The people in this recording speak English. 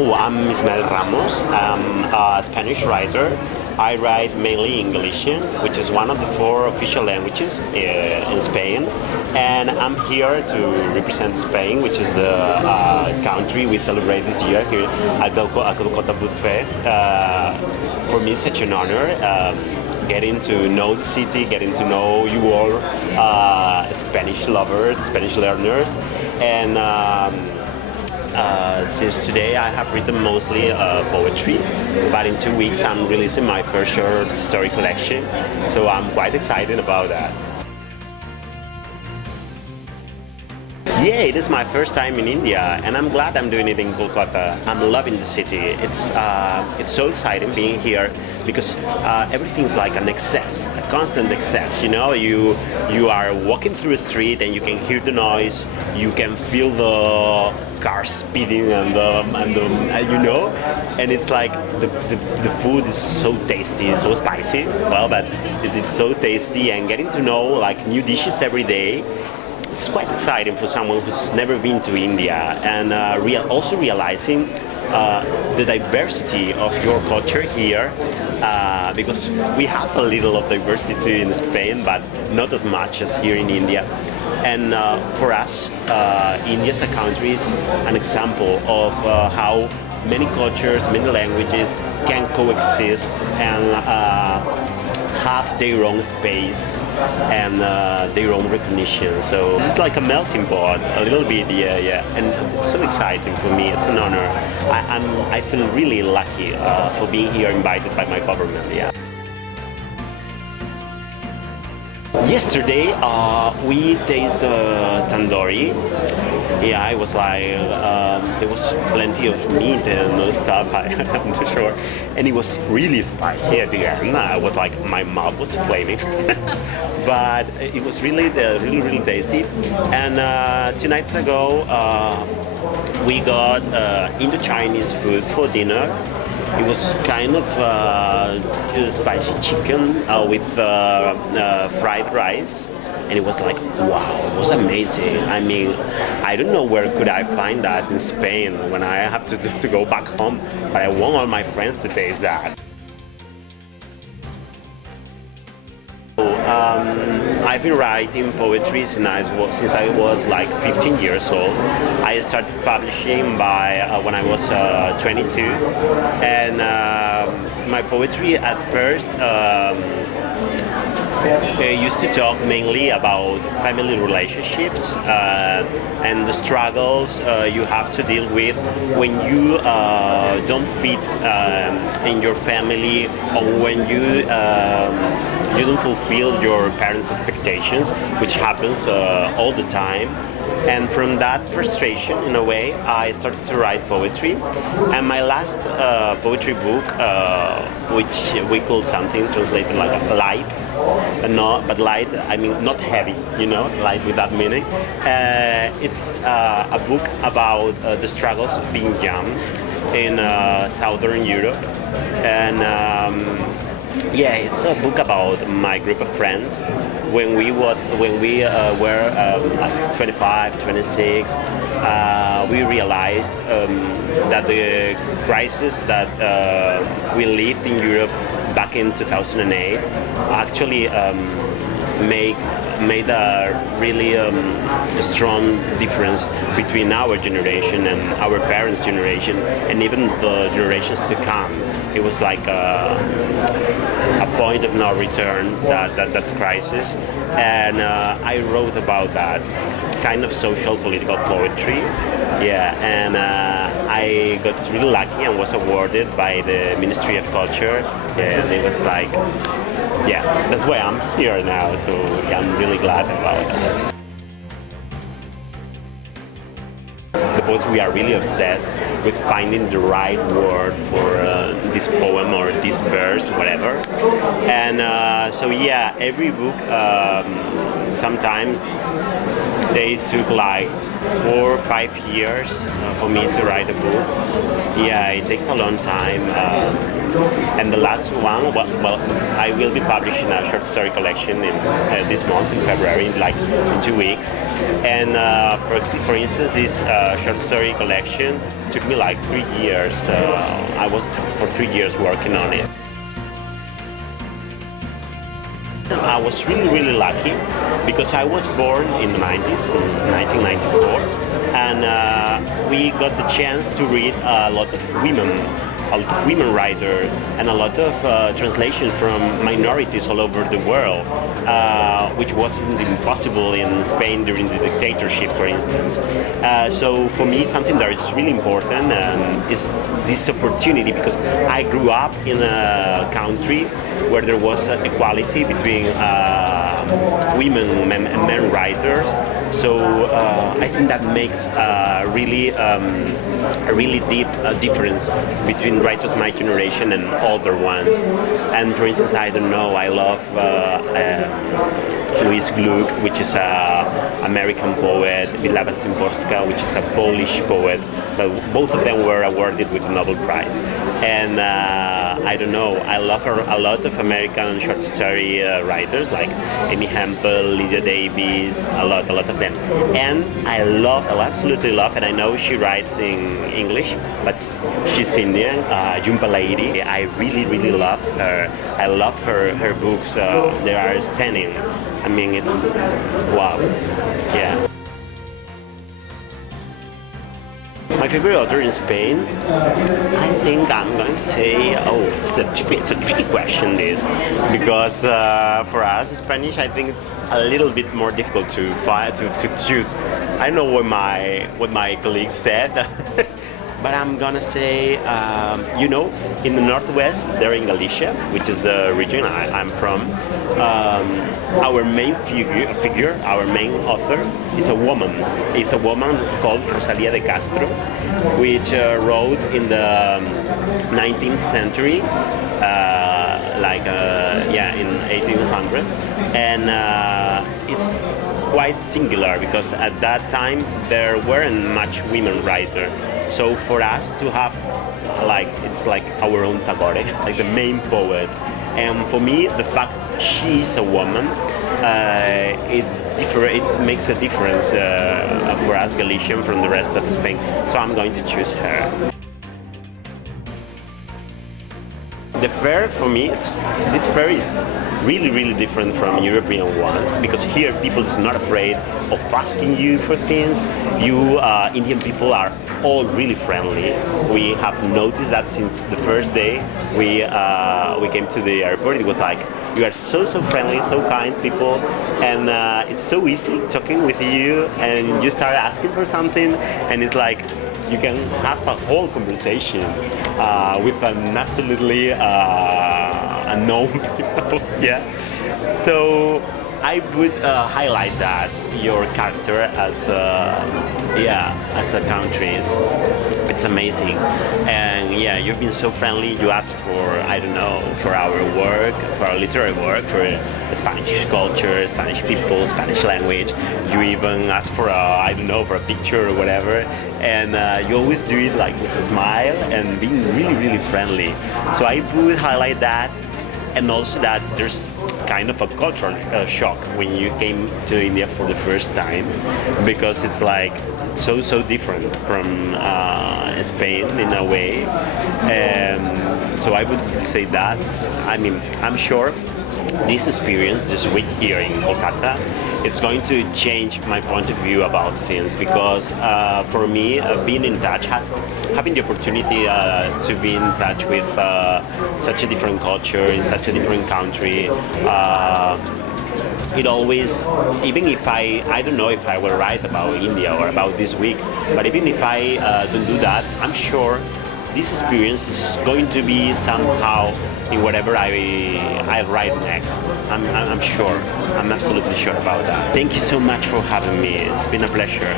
Oh, I'm Ismael Ramos. I'm a Spanish writer. I write mainly English, which is one of the four official languages in Spain. And I'm here to represent Spain, which is the country we celebrate this year here at Kolkata Book Fest. For me, it's such an honor. Getting to know the city, getting to know you all, Spanish lovers, Spanish learners, and since today I have written mostly poetry, but in 2 weeks I'm releasing my first short story collection, so I'm quite excited about that. Yeah, it is my first time in India, and I'm glad I'm doing it in Kolkata. I'm loving the city. It's so exciting being here because everything's like an excess, a constant excess. You know, you are walking through a street and you can hear the noise, you can feel the cars speeding and you know, and it's like the food is so tasty, so spicy. Well, but it is so tasty, and getting to know like new dishes every day. It's quite exciting for someone who's never been to India, and also realizing the diversity of your culture here, because we have a little of diversity too in Spain, but not as much as here in India. And for us, India as a country is an example of how many cultures, many languages can coexist and have their own space and their own recognition. So it's like a melting pot, a little bit, yeah. And it's so exciting for me. It's an honor. I feel really lucky for being here, invited by my government. Yeah. Yesterday we tasted tandoori. Yeah, it was like there was plenty of meat and stuff. I'm not sure, and it was really spicy at the end. I was like, my mouth was flaming, but it was really tasty. And 2 nights ago, we got Indo-Chinese food for dinner. It was kind of spicy chicken with fried rice, and it was like, wow, it was amazing. I mean, I don't know where could I find that in Spain when I have to go back home, but I want all my friends to taste that. I've been writing poetry since I was like 15 years old. I started publishing when I was 22, and my poetry at first used to talk mainly about family relationships and the struggles you have to deal with when you don't fit in your family, or when you don't fulfill your parents' expectations, which happens all the time. And from that frustration, in a way, I started to write poetry. And my last poetry book, which we call something translated like light, but light, I mean not heavy, you know, light with that meaning. It's a book about the struggles of being young in Southern Europe. And yeah, it's a book about my group of friends when we were like 25, 26. We realized that the crisis that we lived in Europe back in 2008 actually made a really strong difference between our generation and our parents' generation, and even the generations to come. It was like a point of no return, that crisis, and I wrote about that. It's kind of social political poetry, yeah, and I got really lucky and was awarded by the Ministry of Culture, and it was like, yeah, that's why I'm here now, so yeah, I'm really glad about that. The poets, we are really obsessed with finding the right word for this poem or this verse, whatever. And so yeah, every book sometimes they took like 4 or 5 years for me to write a book. Yeah, it takes a long time. And the last one, well, I will be publishing a short story collection in this month, in February, in 2 weeks. And for instance, this short story collection took me like 3 years. I was for 3 years working on it. I was really lucky because I was born in the 90s, in 1994, and we got the chance to read a lot of women writers and a lot of translation from minorities all over the world, which wasn't impossible in Spain during the dictatorship, for instance. So for me, something that is really important is this opportunity, because I grew up in a country where there was equality between women and men writers. So I think that makes a really deep difference between writers my generation and older ones. And for instance, I don't know, I love Louis Gluck, which is an American poet, Wilawa Szymborska, which is a Polish poet. But both of them were awarded with the Nobel Prize. And I don't know, I love a lot of American short story writers like Amy Hempel, Lydia Davis, a lot of them. And I absolutely love, and I know she writes in English, but she's Indian, Jhumpa Lahiri. I really love her. I love her books. They are stunning. I mean, it's wow. Yeah. My favorite author in Spain, I think I'm going to say, it's a tricky question, this, because for us Spanish, I think it's a little bit more difficult to choose. I know what my colleagues said, but I'm gonna say, in the northwest, there in Galicia, which is the region I'm from, our main figure, our main author is a woman. It's a woman called Rosalía de Castro, which wrote in the 19th century, in 1800, and it's quite singular because at that time there weren't much women writers. So for us to have it's like our own Tagore, like the main poet. And for me, the fact she's a woman, it makes a difference for us Galician from the rest of Spain. So I'm going to choose her. The fair, for me, this fair is really different from European ones, because here people is not afraid of asking you for things. Indian people are all really friendly. We have noticed that since the first day we came to the airport. It was like, you are so friendly, so kind people, and it's so easy talking with you, and you start asking for something, and it's like you can have a whole conversation with an absolutely unknown people. Yeah. So I would highlight that your character as a country. It's amazing, and yeah, you've been so friendly. You asked for our work, for our literary work, for Spanish culture, Spanish people, Spanish language. You even asked for for a picture or whatever, and you always do it like with a smile and being really friendly. So I would highlight that, and also that there's kind of a cultural shock when you came to India for the first time, because it's like so different from Spain in a way. So I would say that, I'm sure this experience this week here in Kolkata, it's going to change my point of view about things, because for me, being in touch, having the opportunity to be in touch with such a different culture in such a different country, it always, even if I don't know if I will write about India or about this week, but even if I don't do that, I'm sure this experience is going to be somehow in whatever I write next. I'm sure. I'm absolutely sure about that. Thank you so much for having me. It's been a pleasure.